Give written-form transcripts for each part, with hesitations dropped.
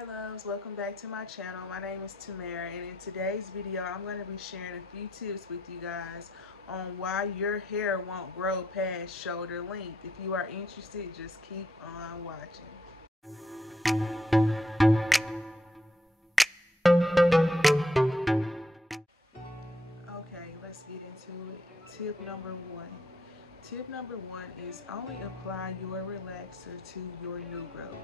Hi loves, welcome back to my channel. My name is Tamara, and in today's video I'm going to be sharing a few tips with you guys on why your hair won't grow past shoulder length. If you are interested, just keep on watching. Okay, let's get into it. Tip number one. Tip number one is only apply your relaxer to your new growth.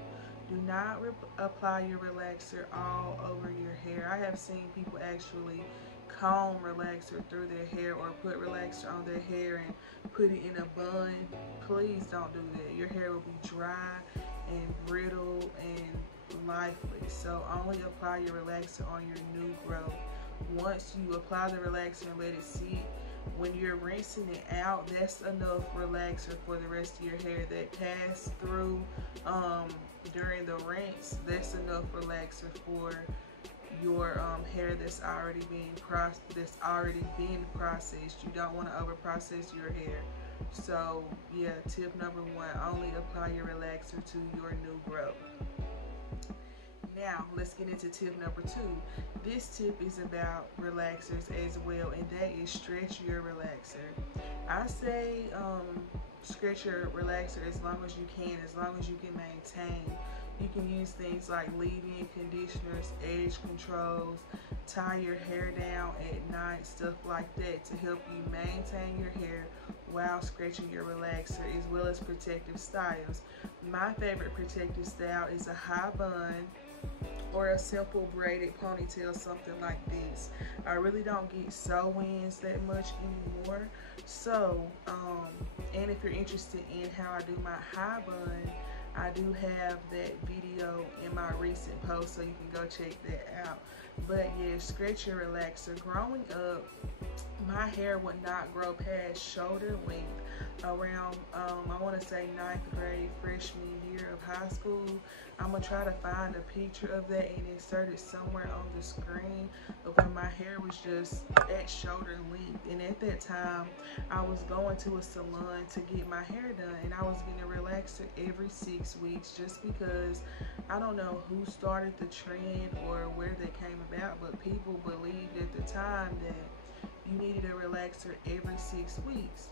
Do not apply your relaxer all over your hair. I have seen people actually comb relaxer through their hair or put relaxer on their hair and put it in a bun. Please don't do that. Your hair will be dry and brittle and lifeless. So only apply your relaxer on your new growth. Once you apply the relaxer and let it sit, when you're rinsing it out, that's enough relaxer for the rest of your hair that passed through during the rinse. That's enough relaxer for your hair that's already been processed. You don't want to over process your hair. So yeah, tip number one, only apply your relaxer to your new growth. Now let's get into tip number two. This tip is about relaxers as well, and that is stretch your relaxer. I say stretch your relaxer as long as you can, as long as you can maintain. You can use things like leave-in conditioners, edge controls, tie your hair down at night, stuff like that to help you maintain your hair while stretching your relaxer, as well as protective styles. My favorite protective style is a high bun or a simple braided ponytail, something like this. I really don't get sew-ins that much anymore. So, and if you're interested in how I do my high bun, I do have that video in my recent post, so you can go check that out. But yeah, stretch your relaxer. Growing up, my hair would not grow past shoulder length around I want to say 9th grade, freshman year of high school. I'm gonna try to find a picture of that and insert it somewhere on the screen of when my hair was just at shoulder length. And at that time I was going to a salon to get my hair done, and I was getting a relaxer every 6 weeks, just because I don't know who started the trend or where that came about, but people believed at the time that you needed a relaxer every 6 weeks.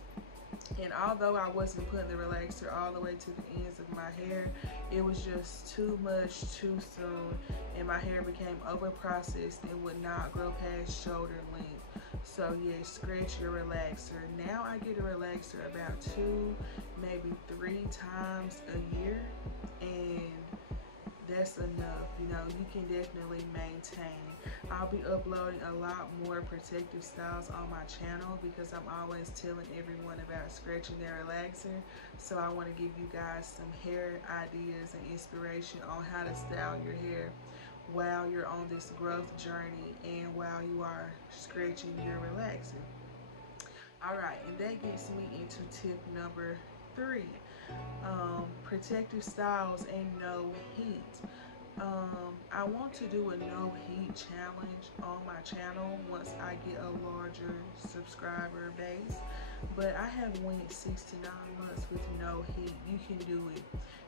And although I wasn't putting the relaxer all the way to the ends of my hair, it was just too much too soon, and my hair became over processed and would not grow past shoulder length. So yeah, stretch your relaxer. Now I get a relaxer about 2, maybe 3 times a year, and that's enough. You know, you can definitely maintain. I'll be uploading a lot more protective styles on my channel because I'm always telling everyone about scratching their relaxer. So I want to give you guys some hair ideas and inspiration on how to style your hair while you're on this growth journey and while you are scratching your relaxer. Alright, and that gets me into tip number 3. Protective styles and no heat. I want to do a no heat challenge on my channel once I get a larger subscriber base, but I have went 6 to 9 months with no heat. You can do it.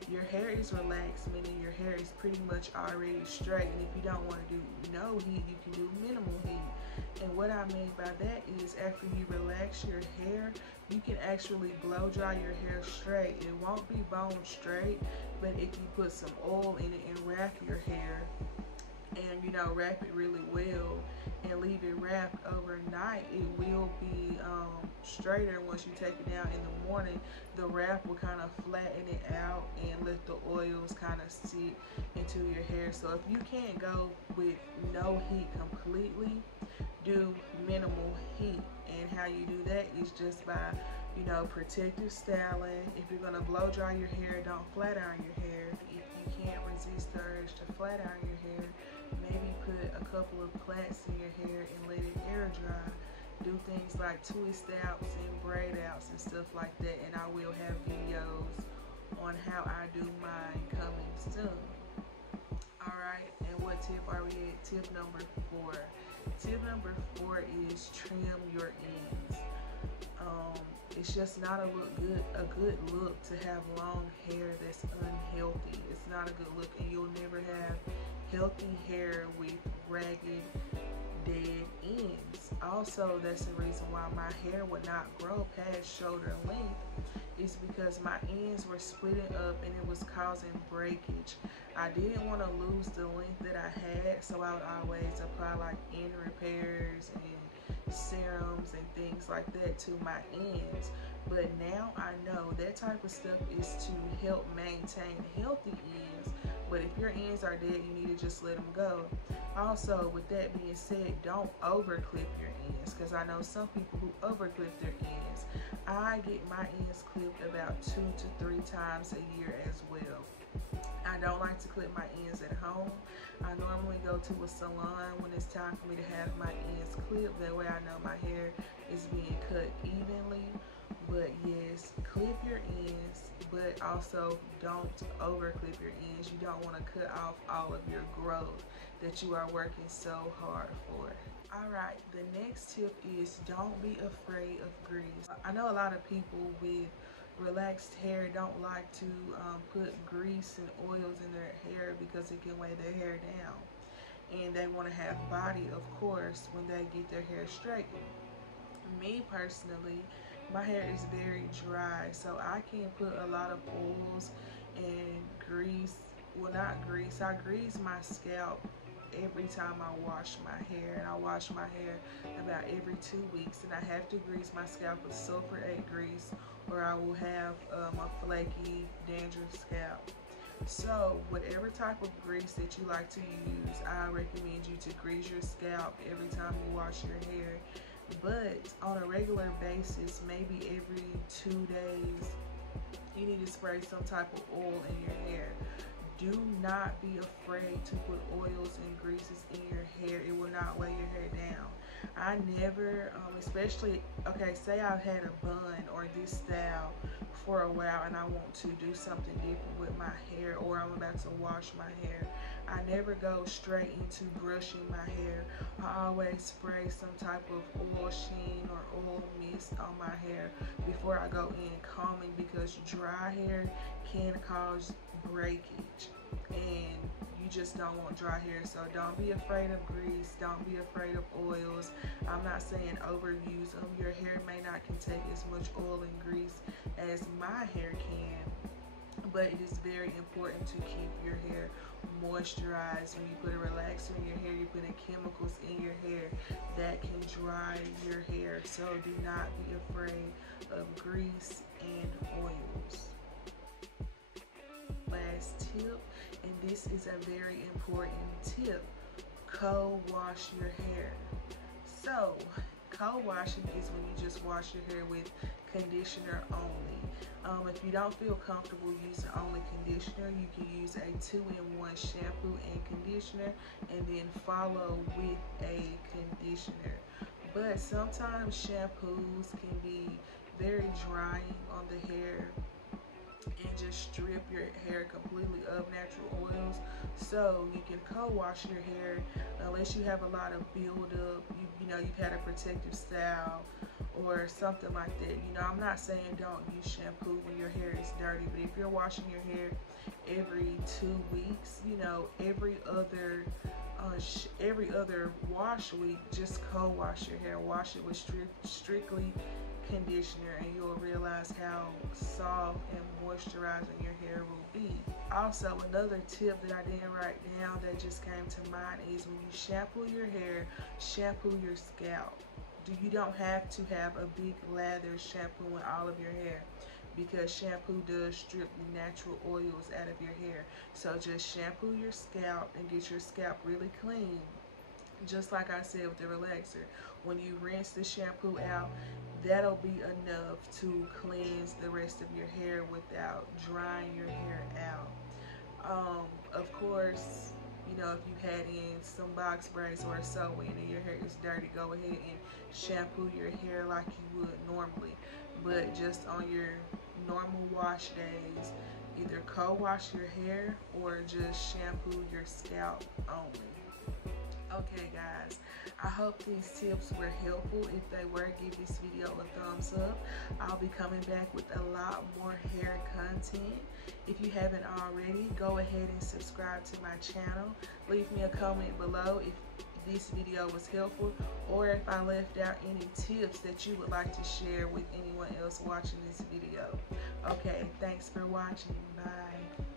Your hair is relaxed, meaning your hair is pretty much already straight, and if you don't want to do no heat, you can do minimal heat. And what I mean by that is, after you relax your hair, you can actually blow dry your hair straight. It won't be bone straight, but if you put some oil in it and wrap your hair, and you know, wrap it really well and leave it wrapped overnight, it will be straighter. Once you take it down in the morning, the wrap will kind of flatten it out and let the oils kind of sit into your hair. So if you can't go with no heat completely, do minimal heat. And how you do that is just by, you know, protective styling. If you're gonna blow dry your hair, don't flat iron your hair. If you can't resist the urge to flat iron your hair, maybe put a couple of plaits in your hair and let it air dry. Do things like twist outs and braid outs and stuff like that, and I will have videos on how I do mine coming soon. Alright, and what tip are we at? Tip number 4. Tip number 4 is trim your ends. Um, it's just not a good look to have long hair that's unhealthy. It's not a good look, and you'll never have healthy hair with ragged, dead ends. Also, that's the reason why my hair would not grow past shoulder length, is because my ends were splitting up and it was causing breakage. I didn't want to lose the length that I had, so I would always apply like end repairs and serums and things like that to my ends. But now I know that type of stuff is to help maintain healthy ends. But if your ends are dead, you need to just let them go. Also, with that being said, don't over clip your ends, because I know some people who over clip their ends. I get my ends clipped about 2 to 3 times a year as well. I don't like to clip my ends at home. I normally go to a salon when it's time for me to have my ends clipped. That way I know my hair is being cut evenly. But yes, clip your ends, but also don't over clip your ends. You don't want to cut off all of your growth that you are working so hard for. Alright, the next tip is don't be afraid of grease. I know a lot of people with relaxed hair don't like to put grease and oils in their hair because it can weigh their hair down. And they want to have body, of course, when they get their hair straightened. Me personally, my hair is very dry, so I can't put a lot of oils and grease. Well, not grease. I grease my scalp every time I wash my hair, and I wash my hair about every 2 weeks, and I have to grease my scalp with sulfur-8 grease, or I will have a flaky, dandruff scalp. So whatever type of grease that you like to use, I recommend you to grease your scalp every time you wash your hair. But on a regular basis, maybe every 2 days, you need to spray some type of oil in your hair. Do not be afraid to put oils and greases in your hair. It will not weigh your hair down. I never, especially, okay, say I've had a bun or this style for a while and I want to do something different with my hair, or I'm about to wash my hair. I never go straight into brushing my hair. I always spray some type of oil sheen or oil mist on my hair before I go in combing, because dry hair can cause breakage and you just don't want dry hair. So don't be afraid of grease, don't be afraid of oils. I'm not saying overuse them. Your hair may not can take as much oil and grease as my hair can, but it is very important to keep your hair moisturized. When you put a relaxer in your hair, you're putting chemicals in your hair that can dry your hair. So do not be afraid of grease and oils. Last tip, and this is a very important tip: co-wash your hair. So co-washing is when you just wash your hair with conditioner only. If you don't feel comfortable using only conditioner, you can use a 2-in-1 shampoo and conditioner, and then follow with a conditioner. But sometimes shampoos can be very drying on the hair and just strip your hair completely of natural oils. So you can co-wash your hair unless you have a lot of buildup, you know, you've had a protective style or something like that. You know, I'm not saying don't use shampoo when your hair is dirty, but if you're washing your hair every 2 weeks, you know, every other wash week, just co-wash your hair. Wash it with strictly conditioner, and you'll realize how soft and moisturizing your hair will be. Also, another tip that I didn't write down that just came to mind is when you shampoo your hair, shampoo your scalp. You don't have to have a big lather shampooing all of your hair, because shampoo does strip the natural oils out of your hair. So just shampoo your scalp and get your scalp really clean. Just like I said with the relaxer, when you rinse the shampoo out, that'll be enough to cleanse the rest of your hair without drying your hair out. Of course, you know, if you had in some box braids or a sew-in and your hair is dirty, go ahead and shampoo your hair like you would normally. But just on your normal wash days, either co-wash your hair or just shampoo your scalp only. Okay guys, I hope these tips were helpful. If they were, give this video a thumbs up. I'll be coming back with a lot more hair content. If you haven't already, go ahead and subscribe to my channel. Leave me a comment below if this video was helpful, or if I left out any tips that you would like to share with anyone else watching this video. Okay, thanks for watching. Bye.